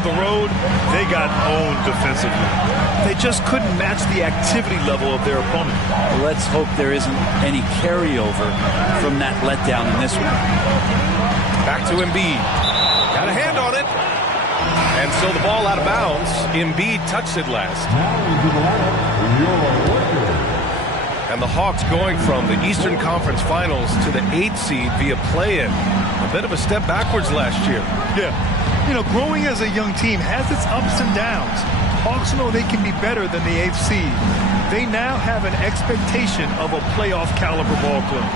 on the road, they got owned defensively. They just couldn't match the activity level of their opponent. Well, let's hope there isn't any carryover from that letdown in this one. Back to Embiid. Got a hand on it. And so the ball out of bounds. Embiid touched it last. And the Hawks going from the Eastern Conference Finals to the 8th seed via play-in. A bit of a step backwards last year. Yeah. You know, growing as a young team has its ups and downs. Hawks know they can be better than the 8th seed. They now have an expectation of a playoff caliber ball club.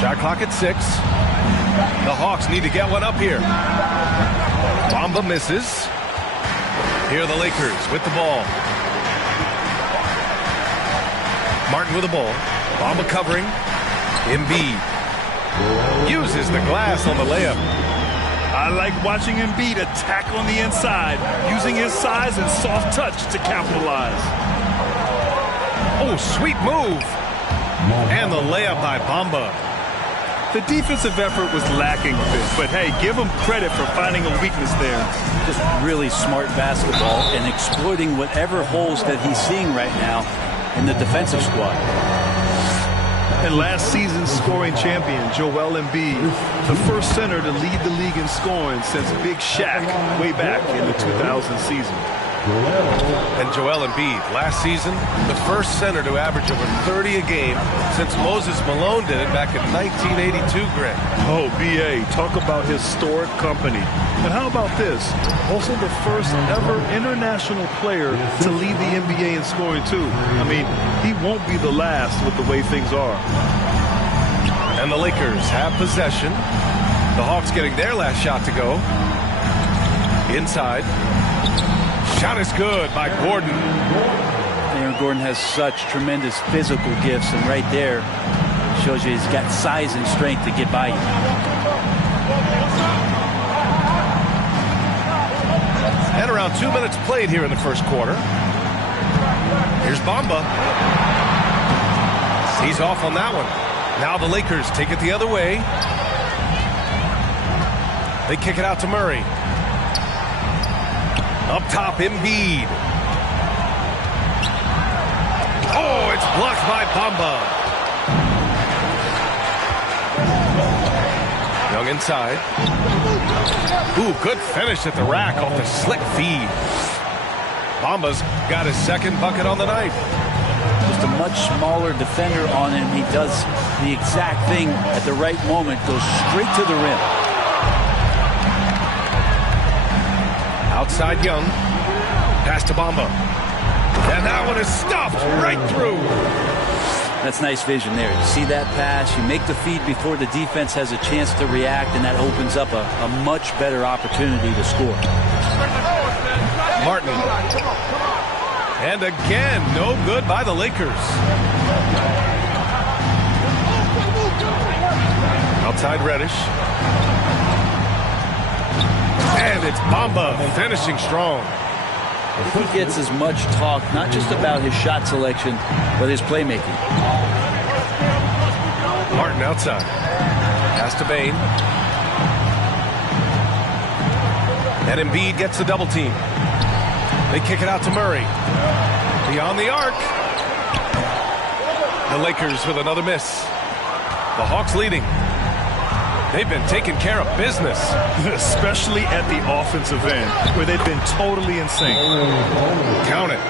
Shot clock at 6. The Hawks need to get one up here. Bamba misses. Here are the Lakers with the ball. Martin with the ball. Bamba covering. Embiid uses the glass on the layup. I like watching Embiid attack on the inside, using his size and soft touch to capitalize. Oh, sweet move. And the layup by Bamba. The defensive effort was lacking a bit, but hey, give him credit for finding a weakness there. Just really smart basketball and exploiting whatever holes that he's seeing right now in the defensive squad. And last season's scoring champion, Joel Embiid, the first center to lead the league in scoring since Big Shaq way back in the 2000 season. And Joel Embiid, last season, the first center to average over 30 a game since Moses Malone did it back in 1982, Greg. Oh, B.A., talk about historic company. And how about this? Also the first ever international player to lead the NBA in scoring, too. I mean, he won't be the last with the way things are. And the Lakers have possession. The Hawks getting their last shot to go. Inside. Shot is good by Gordon. Aaron Gordon has such tremendous physical gifts, and right there shows you he's got size and strength to get by you. And around 2 minutes played here in the first quarter. Here's Bamba. He's off on that one. Now the Lakers take it the other way. They kick it out to Murray. Up top, Embiid. Oh, it's blocked by Bamba. Young inside. Ooh, good finish at the rack off the slick feed. Bamba's got his second bucket on the night. Just a much smaller defender on him. He does the exact thing at the right moment, goes straight to the rim. Outside Young. Pass to Bamba. And that one is stuffed right through. That's nice vision there. You see that pass, you make the feed before the defense has a chance to react, and that opens up a much better opportunity to score. Martin. And again, no good by the Lakers. Outside Reddish. And it's Bamba finishing strong. He gets as much talk, not just about his shot selection, but his playmaking. Martin outside. Pass to Bane. And Embiid gets the double team. They kick it out to Murray. Beyond the arc. The Lakers with another miss. The Hawks leading. They've been taking care of business. Especially at the offensive end, where they've been totally in sync. Count it.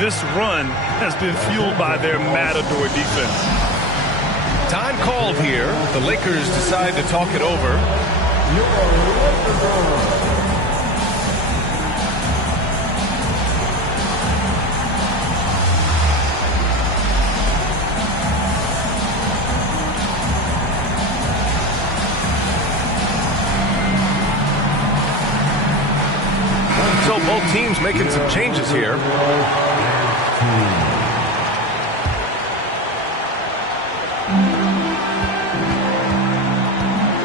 This run has been fueled by their matador defense. Time called here. The Lakers decide to talk it over. So both teams making some changes here.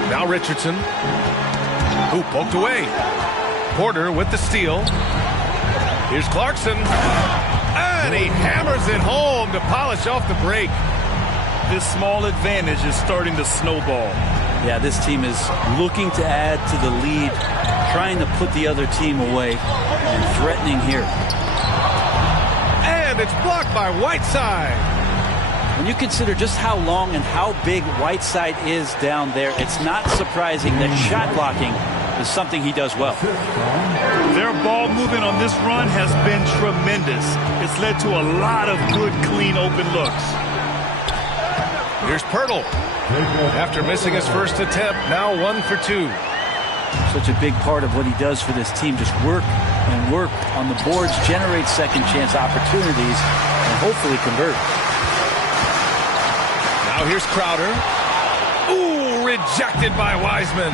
Now Richardson. Ooh, poked away. Porter with the steal. Here's Clarkson. And he hammers it home to polish off the break. This small advantage is starting to snowball. Yeah, this team is looking to add to the lead, trying to put the other team away, and threatening here. And it's blocked by Whiteside. When you consider just how long and how big Whiteside is down there, it's not surprising that shot blocking is something he does well. Their ball movement on this run has been tremendous. It's led to a lot of good, clean, open looks. Here's Pirtle. After missing his first attempt, now 1 for 2. Such a big part of what he does for this team, just work and work on the boards, generate second chance opportunities, and hopefully convert. Now here's Crowder. Ooh, rejected by Wiseman.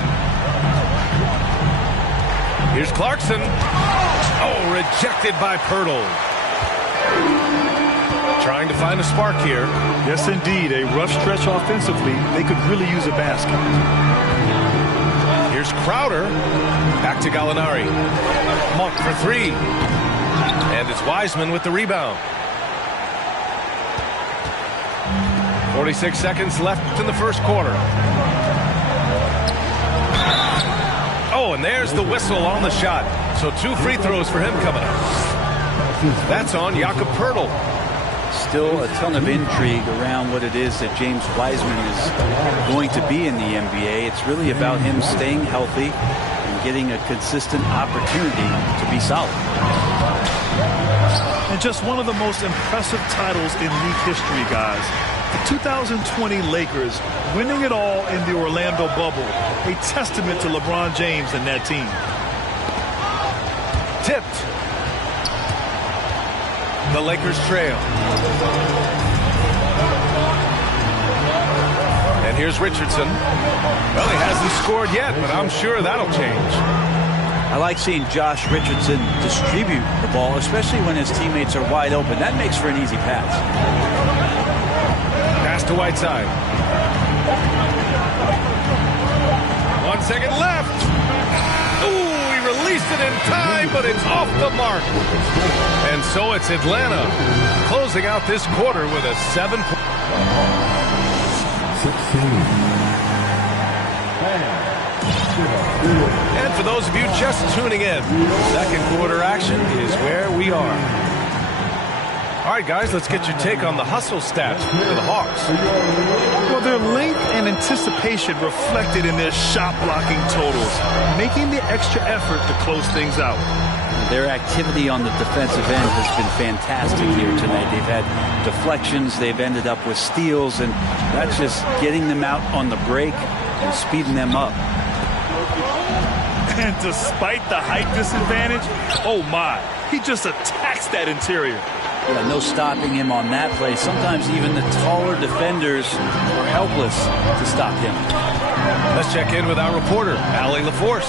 Here's Clarkson. Oh, rejected by Pirtle. Trying to find a spark here. Yes, indeed. A rough stretch offensively. They could really use a basket. Here's Crowder. Back to Gallinari. Monk for 3. And it's Wiseman with the rebound. 46 seconds left in the first quarter. Oh, and there's the whistle on the shot. So 2 free throws for him coming up. That's on Jakob Pirtle. Still a ton of intrigue around what it is that James Wiseman is going to be in the NBA. It's really about him staying healthy and getting a consistent opportunity to be solid. And just one of the most impressive titles in league history, guys. The 2020 Lakers winning it all in the Orlando bubble. A testament to LeBron James and that team. Tipped. The Lakers trail. And here's Richardson. Well, he hasn't scored yet, but I'm sure that'll change. I like seeing Josh Richardson distribute the ball, especially when his teammates are wide open. That makes for an easy pass. Pass to Whiteside. 1 second left. Ooh, he released it in time, but it's off the mark. And so it's Atlanta closing out this quarter with a 7. 16. And for those of you just tuning in, second quarter action is where we are. All right, guys, let's get your take on the hustle stats for the Hawks. Well, their length and anticipation reflected in their shot blocking totals, making the extra effort to close things out. Their activity on the defensive end has been fantastic here tonight. They've had deflections, they've ended up with steals, and that's just getting them out on the break and speeding them up. And despite the height disadvantage, oh my, he just attacks that interior. Yeah, no stopping him on that play. Sometimes even the taller defenders are helpless to stop him. Let's check in with our reporter, Allie LaForce.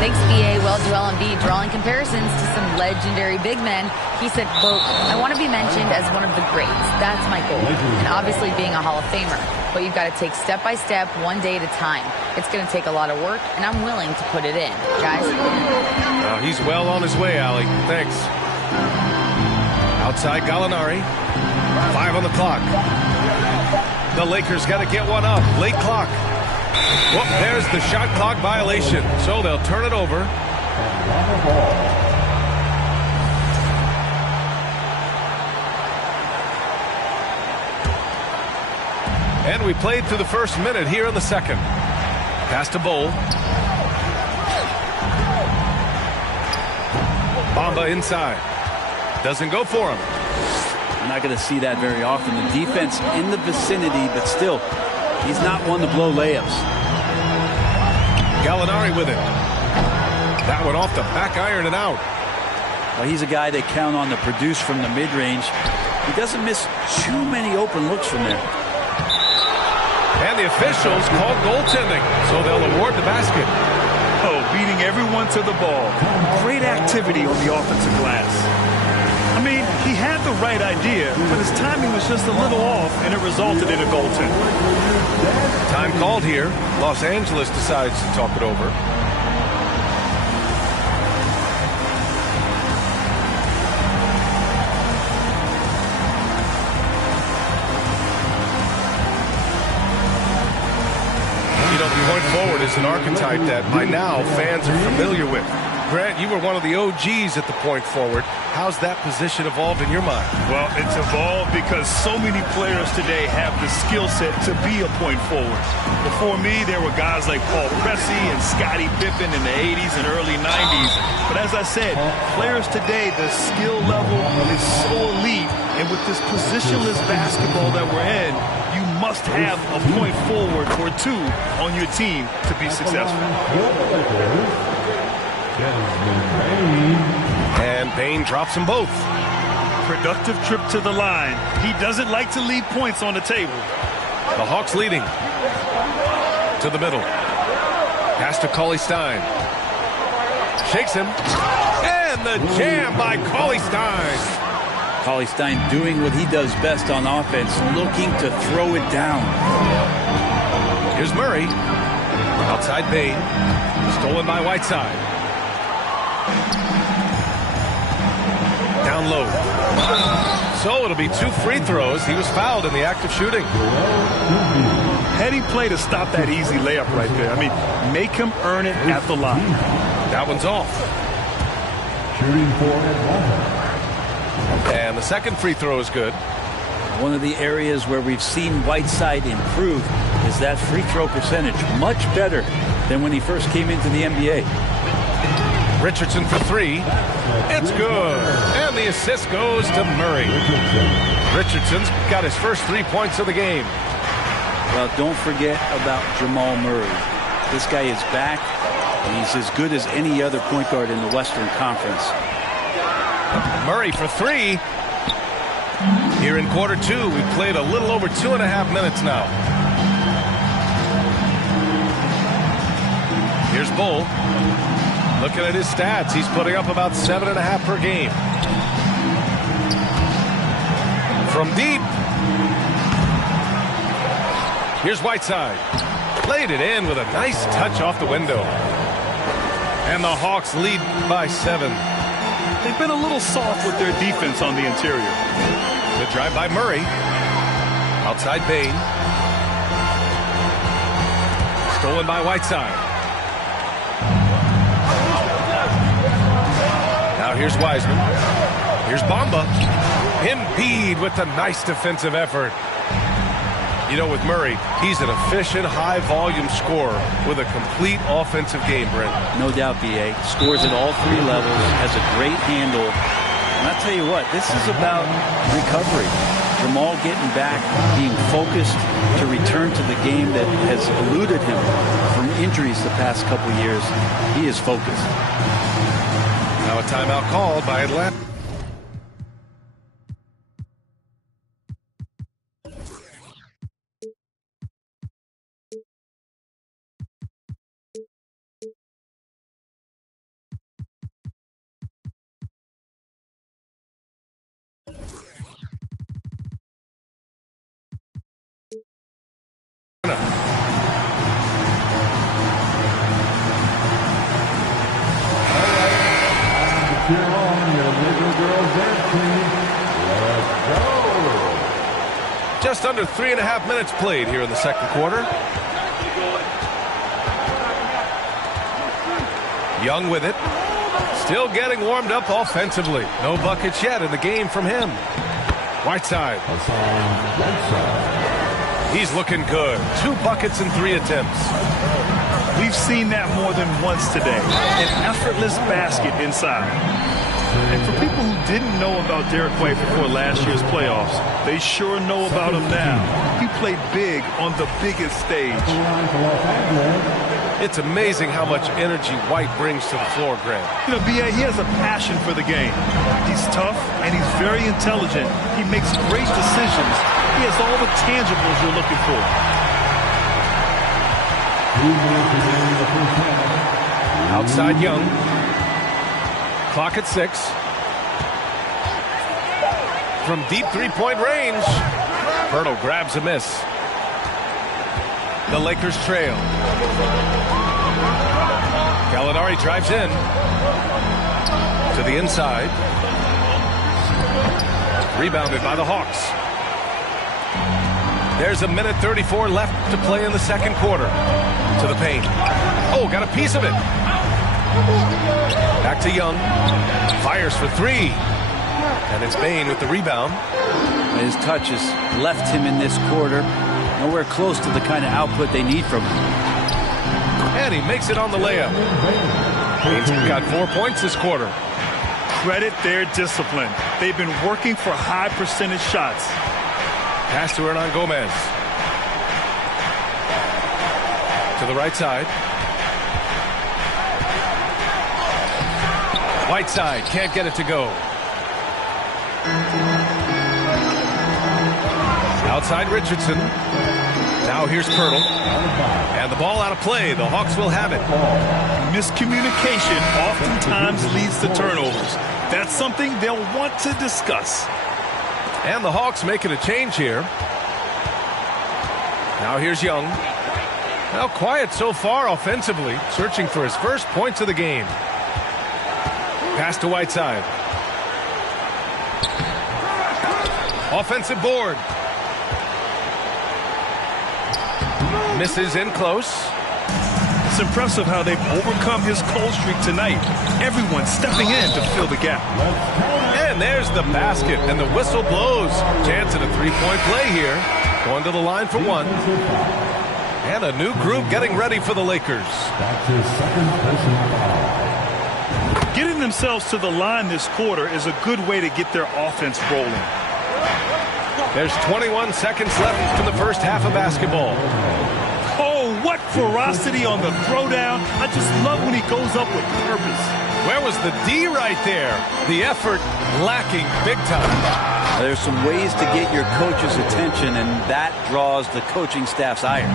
Thanks, B.A. Well, Joel Embiid drawing comparisons to some legendary big men. He said, quote, "I want to be mentioned as one of the greats. That's my goal. And obviously being a Hall of Famer. But you've got to take step by step, one day at a time. It's going to take a lot of work, and I'm willing to put it in. Guys?" He's well on his way, Allie. Thanks. Outside Gallinari. 5 on the clock. The Lakers got to get one up. Late clock. Well, there's the shot clock violation. So they'll turn it over. And we played through the first minute here in the second. Pass to Bowl. Bamba inside. Doesn't go for him. You're not going to see that very often. The defense in the vicinity, but still, he's not one to blow layups. Gallinari with it. That one off the back iron and out. Well, he's a guy they count on to produce from the mid-range. He doesn't miss too many open looks from there. And the officials called goaltending, so they'll award the basket. Oh, beating everyone to the ball. Great activity on the offensive glass. I mean, he had the right idea, but his timing was just a little off, and it resulted in a goaltender. Time called here. Los Angeles decides to talk it over. is an archetype that by now fans are familiar with. Grant, you were one of the OGs at the point forward. How's that position evolved in your mind? Well, it's evolved because so many players today have the skill set to be a point forward. Before me, there were guys like Paul Pressey and Scottie Pippen in the 80s and early 90s. But as I said, players today, the skill level is so elite. And with this positionless basketball that we're in, you must have a point forward or two on your team to be successful. And Payne drops them both. Productive trip to the line. He doesn't like to leave points on the table. The Hawks leading. To the middle. Pass to Cauley-Stein. Shakes him. And the jam by Cauley-Stein. Cauley-Stein doing what he does best on offense, looking to throw it down. Here's Murray. Outside Payne. Stolen by Whiteside. Down low. So it'll be 2 free throws. He was fouled in the act of shooting. Heady play to stop that easy layup right there. I mean, make him earn it at the line. That one's off. Shooting for And the second free throw is good. One of the areas where we've seen Whiteside improve is that free throw percentage. Much better than when he first came into the NBA. Richardson for 3. It's good. And the assist goes to Murray. Richardson's got his first 3 points of the game. Well, don't forget about Jamal Murray. This guy is back, and he's as good as any other point guard in the Western Conference. Murray for 3. Here in quarter 2, we've played a little over 2.5 minutes now. Here's Bull. Looking at his stats, he's putting up about 7.5 per game. From deep. Here's Whiteside. Laid it in with a nice touch off the window. And the Hawks lead by 7. They've been a little soft with their defense on the interior. Good drive by Murray. Outside Payne. Stolen by Whiteside. Now here's Wiseman. Here's Bamba. Embiid with a nice defensive effort. You know, with Murray, he's an efficient, high-volume scorer with a complete offensive game, Brent. No doubt, B.A. Scores at all 3 levels, has a great handle. And I'll tell you what, this is about recovery. Jamal getting back, being focused to return to the game that has eluded him from injuries the past couple years. He is focused. Now a timeout called by Atlanta. Just under 3.5 minutes played here in the second quarter. Young with it. Still getting warmed up offensively. No buckets yet in the game from him. Whiteside. He's looking good. 2 buckets in 3 attempts. We've seen that more than once today. An effortless basket inside. And for people who didn't know about Derek White before last year's playoffs, they sure know about him now. He played big on the biggest stage. It's amazing how much energy White brings to the floor, Grant. You know, B.A., he has a passion for the game. He's tough and he's very intelligent. He makes great decisions. He has all the tangibles you're looking for. Outside Young. Clock at 6. From deep 3-point range. Berto grabs a miss. The Lakers trail. Gallinari drives in. To the inside. Rebounded by the Hawks. There's a minute 34 left to play in the second quarter. To the paint. Oh, got a piece of it. Back to Young. Fires for three. And it's Bain with the rebound. His touch has left him in this quarter. Nowhere close to the kind of output they need from him. And he makes it on the layup. Bain's got 4 points this quarter. Credit their discipline. They've been working for high percentage shots. Pass to Hernan Gomez. To the right side. Whiteside can't get it to go. Outside Richardson. Now here's Pirtle. And the ball out of play. The Hawks will have it. Miscommunication oftentimes leads to turnovers. That's something they'll want to discuss. And the Hawks making a change here. Now here's Young. Now quiet so far offensively. Searching for his first points of the game. Pass to Whiteside. Offensive board. Misses in close. It's impressive how they've overcome his cold streak tonight. Everyone stepping in to fill the gap. And there's the basket, and the whistle blows. Chance at a three-point play here. Going to the line for one. And a new group getting ready for the Lakers. That's his second personal foul. Getting themselves to the line this quarter is a good way to get their offense rolling. There's 21 seconds left in the first half of basketball. Oh, what ferocity on the throwdown. I just love when he goes up with purpose. Where was the D right there? The effort lacking big time. There's some ways to get your coach's attention, and that draws the coaching staff's ire.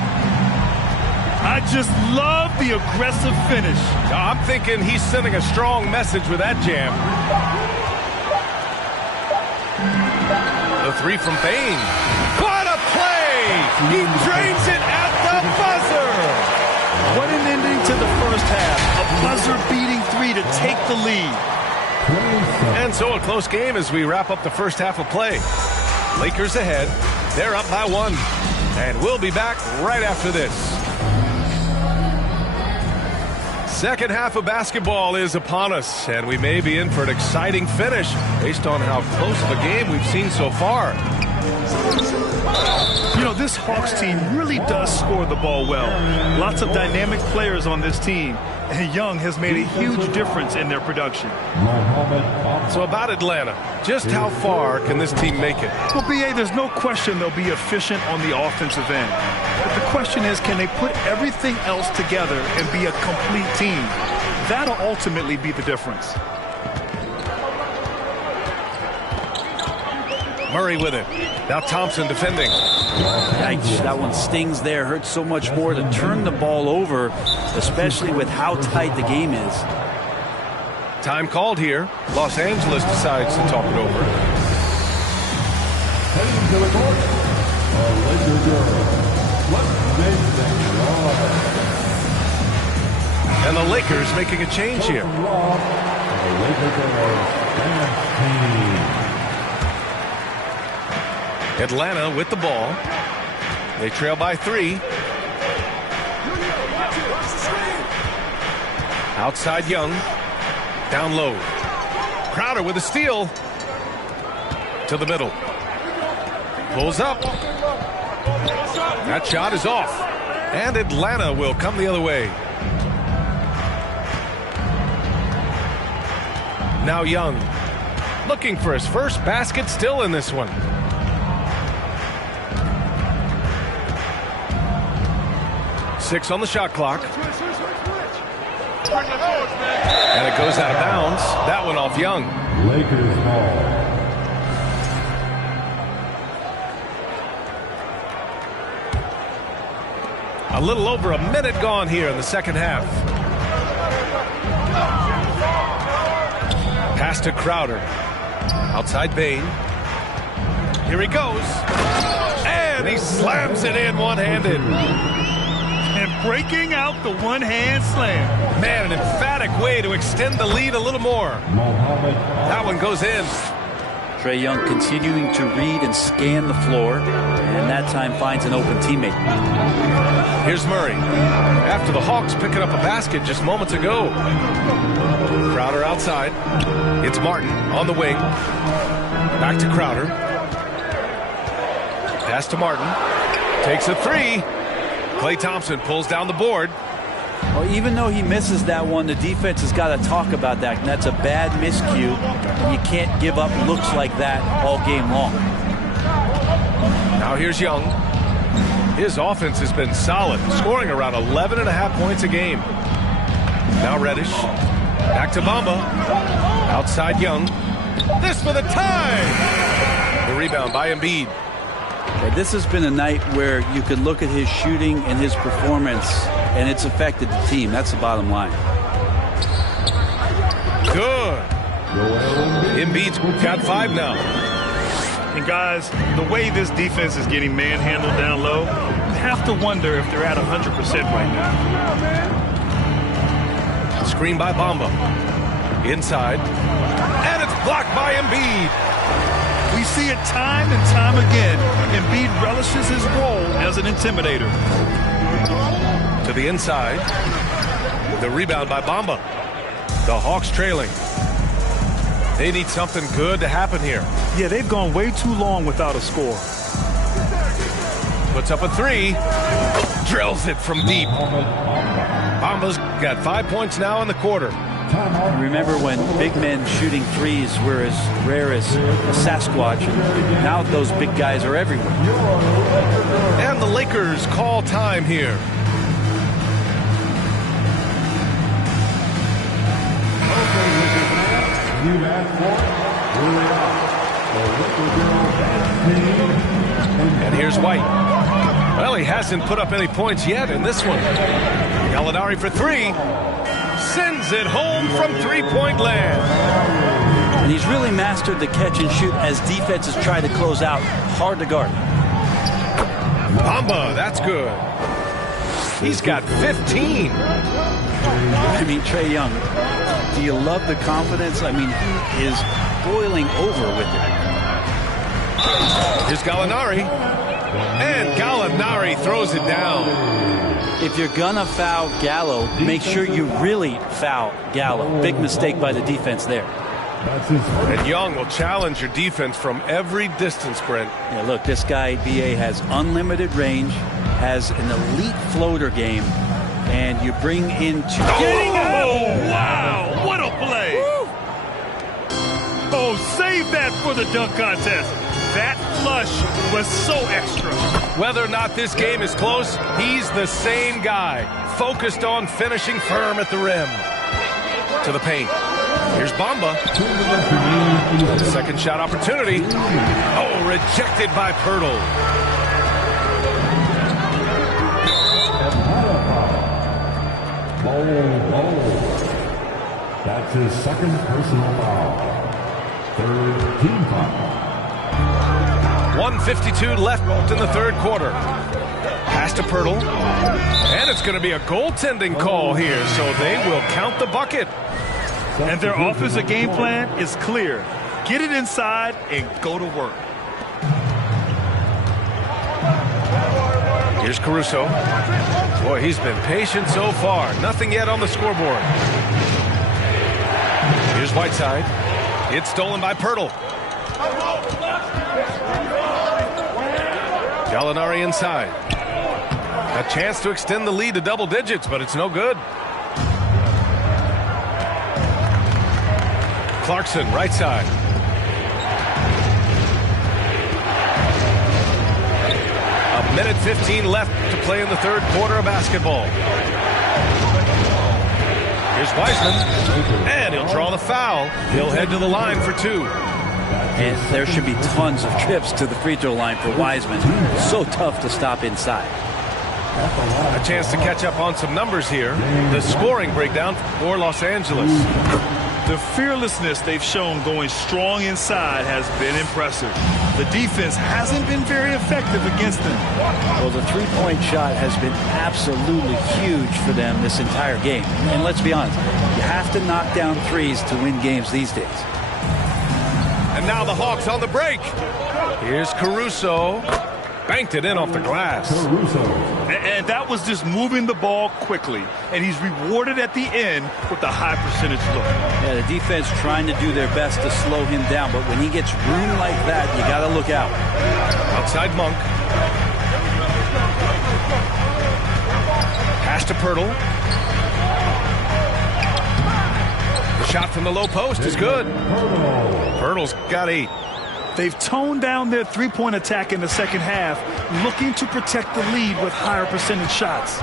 I just love the aggressive finish. I'm thinking he's sending a strong message with that jam. The three from Bain. What a play! He drains it at the buzzer! What an ending to the first half. A buzzer-beating three to take the lead. And so a close game as we wrap up the first half of play. Lakers ahead. They're up by one. And we'll be back right after this. Second half of basketball is upon us, and we may be in for an exciting finish based on how close of a game we've seen so far. You know, this Hawks team really does score the ball well. Lots of dynamic players on this team, and Young has made a huge difference in their production. So about Atlanta, just how far can this team make it? Well, B.A., there's no question they'll be efficient on the offensive end. But the question is, can they put everything else together and be a complete team? That'll ultimately be the difference. Murray with it. Now Thompson defending. Yikes, that one stings there. Hurts so much more to turn the ball over, especially with how tight the game is. Time called here. Los Angeles decides to talk it over. Heading to the court, a Laker girl. Let's make things right. And the Lakers making a change here. The Laker girls dance team. Atlanta with the ball. They trail by three. Outside Young. Down low. Crowder with a steal. To the middle. Pulls up. That shot is off. And Atlanta will come the other way. Now Young. Looking for his first basket still in this one. Six on the shot clock. And it goes out of bounds. That one off Young. Lakers ball. A little over a minute gone here in the second half. Pass to Crowder. Outside Bain. Here he goes. And he slams it in one-handed. And breaking out the one-hand slam. Man, an emphatic way to extend the lead a little more. Mohammed. That one goes in. Trae Young continuing to read and scan the floor, and that time finds an open teammate. Here's Murray. After the Hawks picking up a basket just moments ago. Crowder outside. It's Martin on the wing. Back to Crowder. Pass to Martin. Takes a three. Klay Thompson pulls down the board. Well, even though he misses that one, the defense has got to talk about that. And that's a bad miscue. You can't give up looks like that all game long. Now here's Young. His offense has been solid, scoring around 11.5 points a game. Now Reddish. Back to Bamba. Outside Young. This for the tie! The rebound by Embiid. Yeah, this has been a night where you could look at his shooting and his performance, and it's affected the team. That's the bottom line. Good. Embiid's got 5 now. And guys, the way this defense is getting manhandled down low, you have to wonder if they're at 100% right now. Screen by Bamba. Inside. And it's blocked by Embiid. We see it time and time again. Embiid relishes his role as an intimidator. To the inside. The rebound by Bamba. The Hawks trailing. They need something good to happen here. Yeah, they've gone way too long without a score. Puts up a 3. Drills it from deep. Bamba's got 5 points now in the quarter. Remember when big men shooting threes were as rare as a Sasquatch, and now those big guys are everywhere. And the Lakers call time here. And here's White. Well, he hasn't put up any points yet in this one. Gallinari for 3. Sends it home from three-point land. And he's really mastered the catch and shoot as defenses try to close out. Hard to guard. Bamba, that's good. He's got 15. I mean, Trae Young, do you love the confidence? I mean, he is boiling over with it. Here's Gallinari. And Gallinari throws it down. If you're gonna foul Gallo, make sure you really foul Gallo. Big mistake by the defense there. And Young will challenge your defense from every distance, Brent. Yeah, look, this guy, BA, has unlimited range, has an elite floater game, and you bring in two. Oh, wow! What a play! Woo. Oh, save that for the dunk contest. That flush was so extra. Whether or not this game is close, he's the same guy, focused on finishing firm at the rim. To the paint. Here's Bamba. Second shot opportunity. Oh, rejected by Pirtle. That's his second personal foul. Third team foul. 1:52 left in the third quarter. Pass to Pirtle. And it's going to be a goaltending call here, so they will count the bucket. And their offensive game plan is clear. Get it inside and go to work. Here's Caruso. Boy, he's been patient so far. Nothing yet on the scoreboard. Here's Whiteside. It's stolen by Pirtle. Gallinari inside. A chance to extend the lead to double digits, but it's no good. Clarkson, right side. A minute 15 left to play in the third quarter of basketball. Here's Wiseman, and he'll draw the foul. He'll head to the line for 2. And there should be tons of trips to the free throw line for Wiseman. So tough to stop inside. A chance to catch up on some numbers here. The scoring breakdown for Los Angeles. The fearlessness they've shown going strong inside has been impressive. The defense hasn't been very effective against them. Well, the three-point shot has been absolutely huge for them this entire game. And let's be honest, you have to knock down threes to win games these days. And now the Hawks on the break. Here's Caruso. Banked it in off the glass. And that was just moving the ball quickly. And he's rewarded at the end with a high percentage look. Yeah, the defense trying to do their best to slow him down, but when he gets room like that, you got to look out. Outside Monk. Pass to Pirtle. The shot from the low post is good. Pirtle's got 8. They've toned down their three-point attack in the second half, looking to protect the lead with higher percentage shots.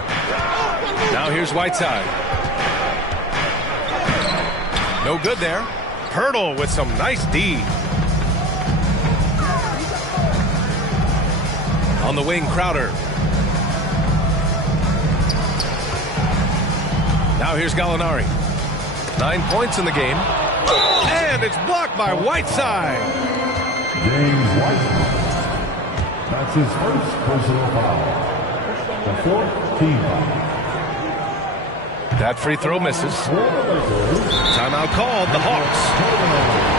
Now here's Whiteside. No good there. Pirtle with some nice D. On the wing, Crowder. Now here's Gallinari. 9 points in the game. And it's blocked by Whiteside. James Wiseman. That's his first personal foul. The 4th team foul. That free throw misses. Timeout called, the Hawks.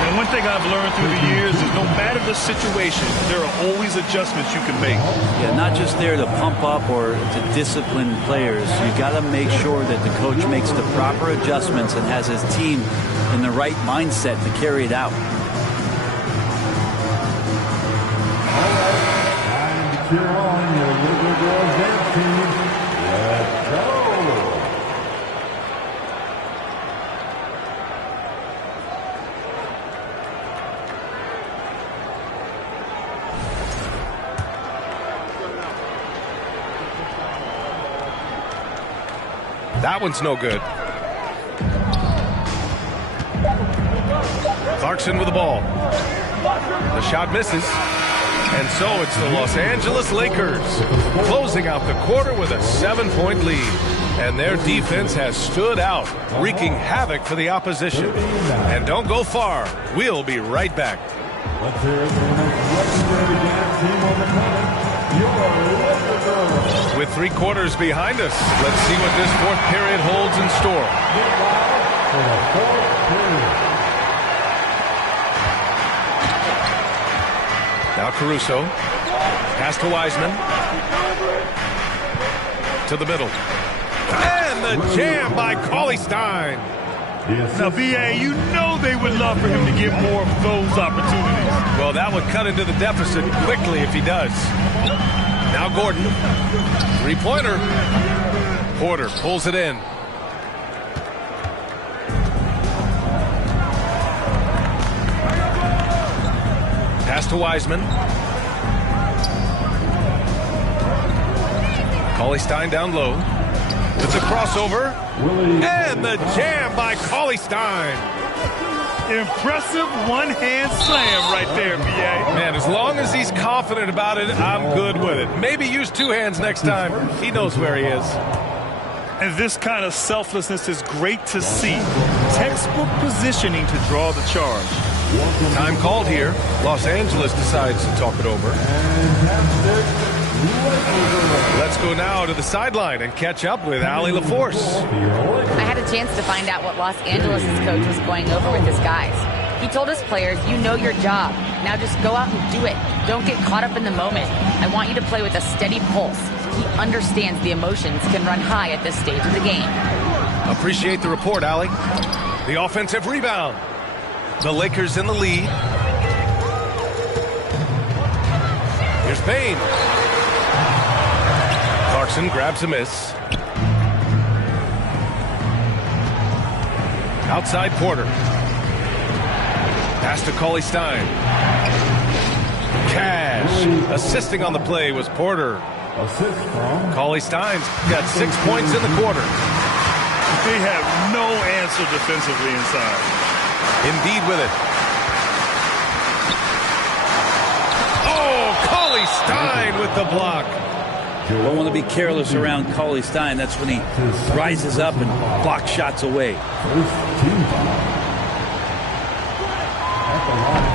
And one thing I've learned through the years is no matter the situation, there are always adjustments you can make. Yeah, not just there to pump up or to discipline players. You got to make sure that the coach makes the proper adjustments and has his team in the right mindset to carry it out. Cheer on your little girls dance team. Let's go. That one's no good. Clarkson with the ball. The shot misses. And so it's the Los Angeles Lakers closing out the quarter with a 7-point lead. And their defense has stood out, wreaking havoc for the opposition. And don't go far. We'll be right back. Let's hear it for the next legendary dance team on the planet. Your With 3 quarters behind us, let's see what this 4th period holds in store. For the 4th period. Now Caruso. Pass to Wiseman. To the middle. And the jam by Cauley-Stein. Now, B.A., you know they would love for him to get more of those opportunities. Well, that would cut into the deficit quickly if he does. Now Gordon. 3-pointer. Porter pulls it in. Pass to Wiseman. Cauley-Stein down low. With the crossover. And the jam by Cauley-Stein. Impressive one-hand slam right there, B.A. Man, as long as he's confident about it, I'm good with it. Maybe use 2 hands next time. He knows where he is. And this kind of selflessness is great to see. Textbook positioning to draw the charge. Time called here. Los Angeles decides to talk it over. Let's go now to the sideline and catch up with Allie LaForce. I had a chance to find out what Los Angeles' coach was going over with his guys. He told his players, you know your job. Now just go out and do it. Don't get caught up in the moment. I want you to play with a steady pulse. He understands the emotions can run high at this stage of the game. Appreciate the report, Allie. The offensive rebound. The Lakers in the lead. Here's Payne. Clarkson grabs a miss. Outside Porter. Pass to Cauley-Stein. Cash. Assisting on the play was Porter. Assist from Cauley-Stein's got 6 points in the quarter. They have no answer defensively inside. Indeed with it. Oh, Cauley-Stein with the block. Don't want to be careless around Cauley-Stein. That's when he rises up and blocks shots away.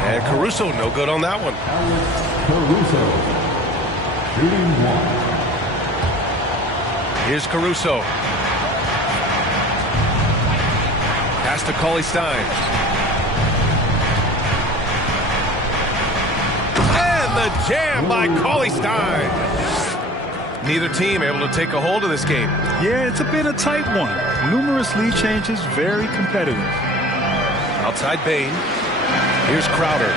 And Caruso, no good on that one. Caruso shooting 1. Here's Caruso. Pass to Cauley-Stein. the jam by Cauley-Stein. Neither team able to take a hold of this game. Yeah, it's been a tight one. Numerous lead changes, very competitive. Outside Bain. Here's Crowder.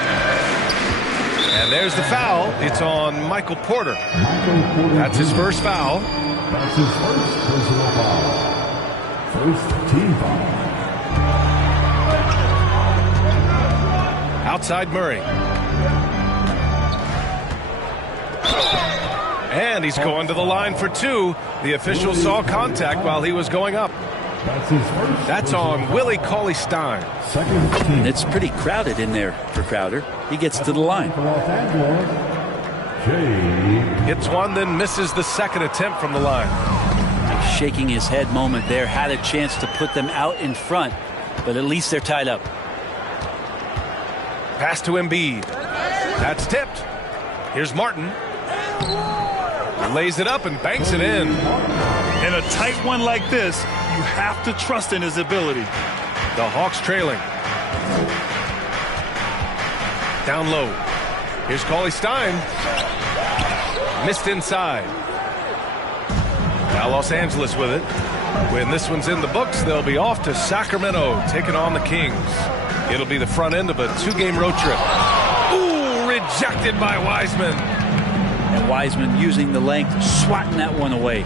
And there's the foul. It's on Michael Porter. That's his first foul. That's his first personal foul. First team foul. Outside Murray. And he's going to the line for two. The official saw contact while he was going up. That's on Willie Cauley-Stein. It's pretty crowded in there for Crowder. He gets to the line. Hits one, then misses the second attempt from the line. Shaking his head moment there. Had a chance to put them out in front, but at least they're tied up. Pass to Embiid. That's tipped. Here's Martin. He lays it up and banks it in. In a tight one like this, you have to trust in his ability. The Hawks trailing. Down low. Here's Cauley-Stein. Missed inside. Now Los Angeles with it. When this one's in the books, they'll be off to Sacramento, taking on the Kings. It'll be the front end of a two-game road trip. Ooh, rejected by Wiseman. And Wiseman using the length, swatting that one away.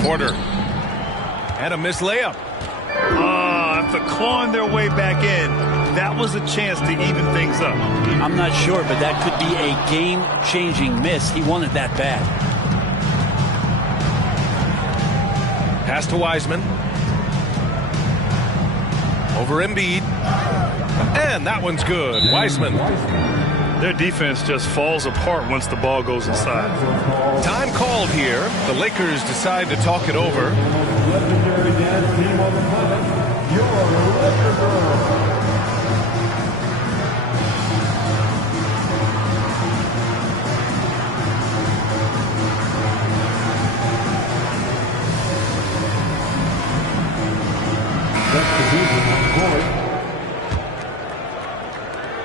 Porter. And a missed layup. After clawing their way back in, that was a chance to even things up. I'm not sure, but that could be a game-changing miss. He wanted that bad. Pass to Wiseman. Over Embiid. And that one's good. Wiseman. Their defense just falls apart once the ball goes inside. Time called here. The Lakers decide to talk it over. Legendary dance team on the planet, your Laker Girls.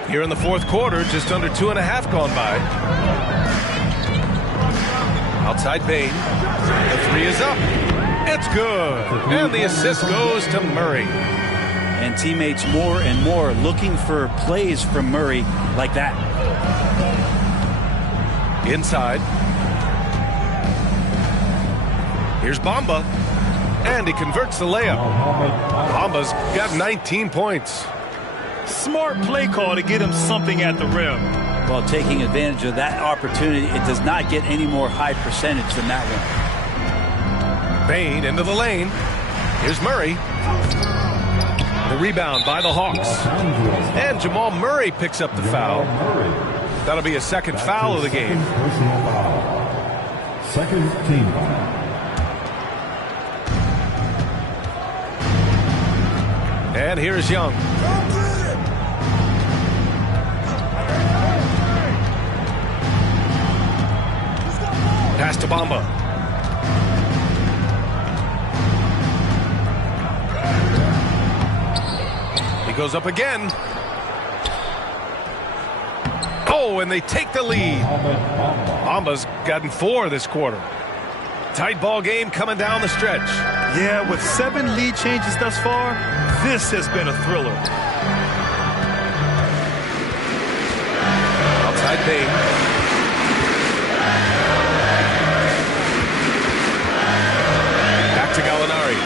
Here in the fourth quarter, just under 2.5 gone by. Outside Bain. The three is up. It's good. And the assist goes to Murray. And teammates more and more looking for plays from Murray like that. Inside. Here's Bamba. And he converts the layup. Bamba's got 19 points. Smart play call to get him something at the rim. Well, taking advantage of that opportunity, it does not get any more high percentage than that one. Bain into the lane. Here's Murray. The rebound by the Hawks. And Jamal Murray picks up the foul. That'll be a second foul of the game. Second team foul. And here's Young. Pass to Bamba. He goes up again. Oh, and they take the lead. Bamba's gotten 4 this quarter. Tight ball game coming down the stretch. Yeah, with 7 lead changes thus far, this has been a thriller. Outside Bain. Back to Gallinari.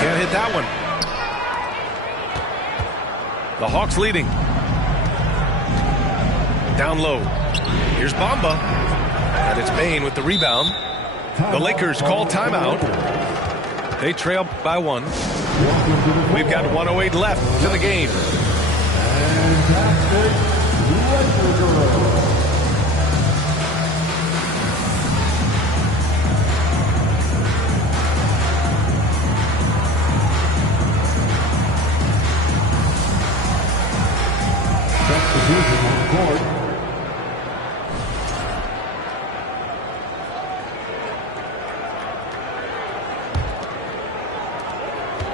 Can't hit that one. The Hawks leading. Down low. Here's Bamba. And it's Bain with the rebound. The Lakers call timeout. They trail by 1. We've got 1:08 left in the game. Fantastic Laker Girls. Substitution on the court.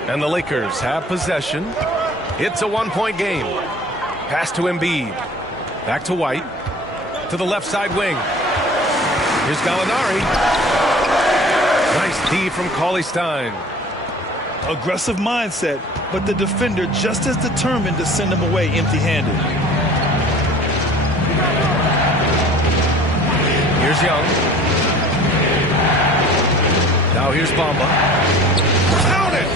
And the Lakers have possession. It's a 1-point game. Pass to Embiid. Back to White. to the left side wing. Here's Gallinari. Nice D from Cauley Stein. Aggressive mindset, but the defender just as determined to send him away empty-handed. Here's Young. Now here's Bamba. Count it!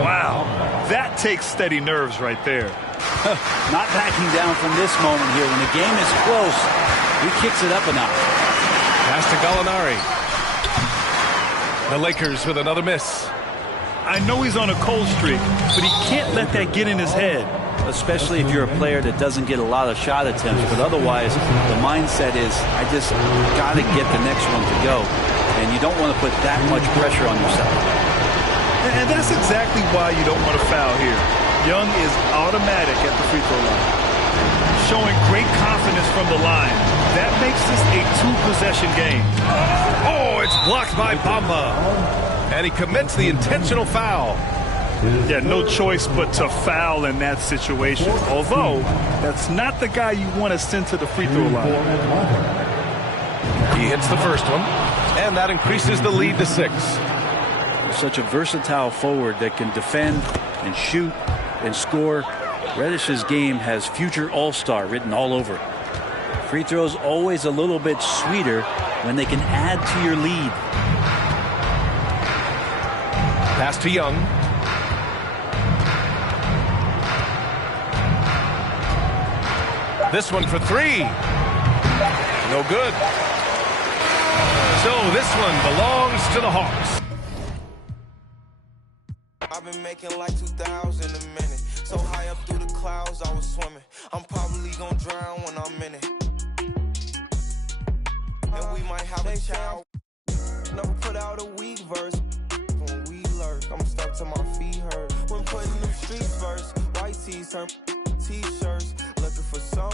Wow, that takes steady nerves right there. Not backing down from this moment here. When the game is close, he kicks it up a notch. Pass to Gallinari. The Lakers with another miss. I know he's on a cold streak, but he can't let that get in his head. Especially if you're a player that doesn't get a lot of shot attempts. But otherwise, the mindset is, I just got to get the next one to go. And you don't want to put that much pressure on yourself. And that's exactly why you don't want to foul here. Young is automatic at the free throw line, showing great confidence from the line. That makes this a two-possession game. Oh, it's blocked by Bamba. And he commits the intentional foul. Yeah, no choice but to foul in that situation. Although, that's not the guy you want to send to the free throw line. He hits the first one, and that increases the lead to 6. Such a versatile forward that can defend and shoot and score. Reddish's game has future all-star written all over it. Free throws always a little bit sweeter when they can add to your lead. Pass to Young. This one for 3. No good. So this one belongs to the Hawks. I've been making like 2,000 a minute. So high up through the clouds, I was swimming. I'm probably gonna drown when I'm in it. And we might have a child. Never put out a weak verse. When we lurk, I'm stuck to my feet hurt. When putting them streets first, white tees turn t-shirts. Looking for some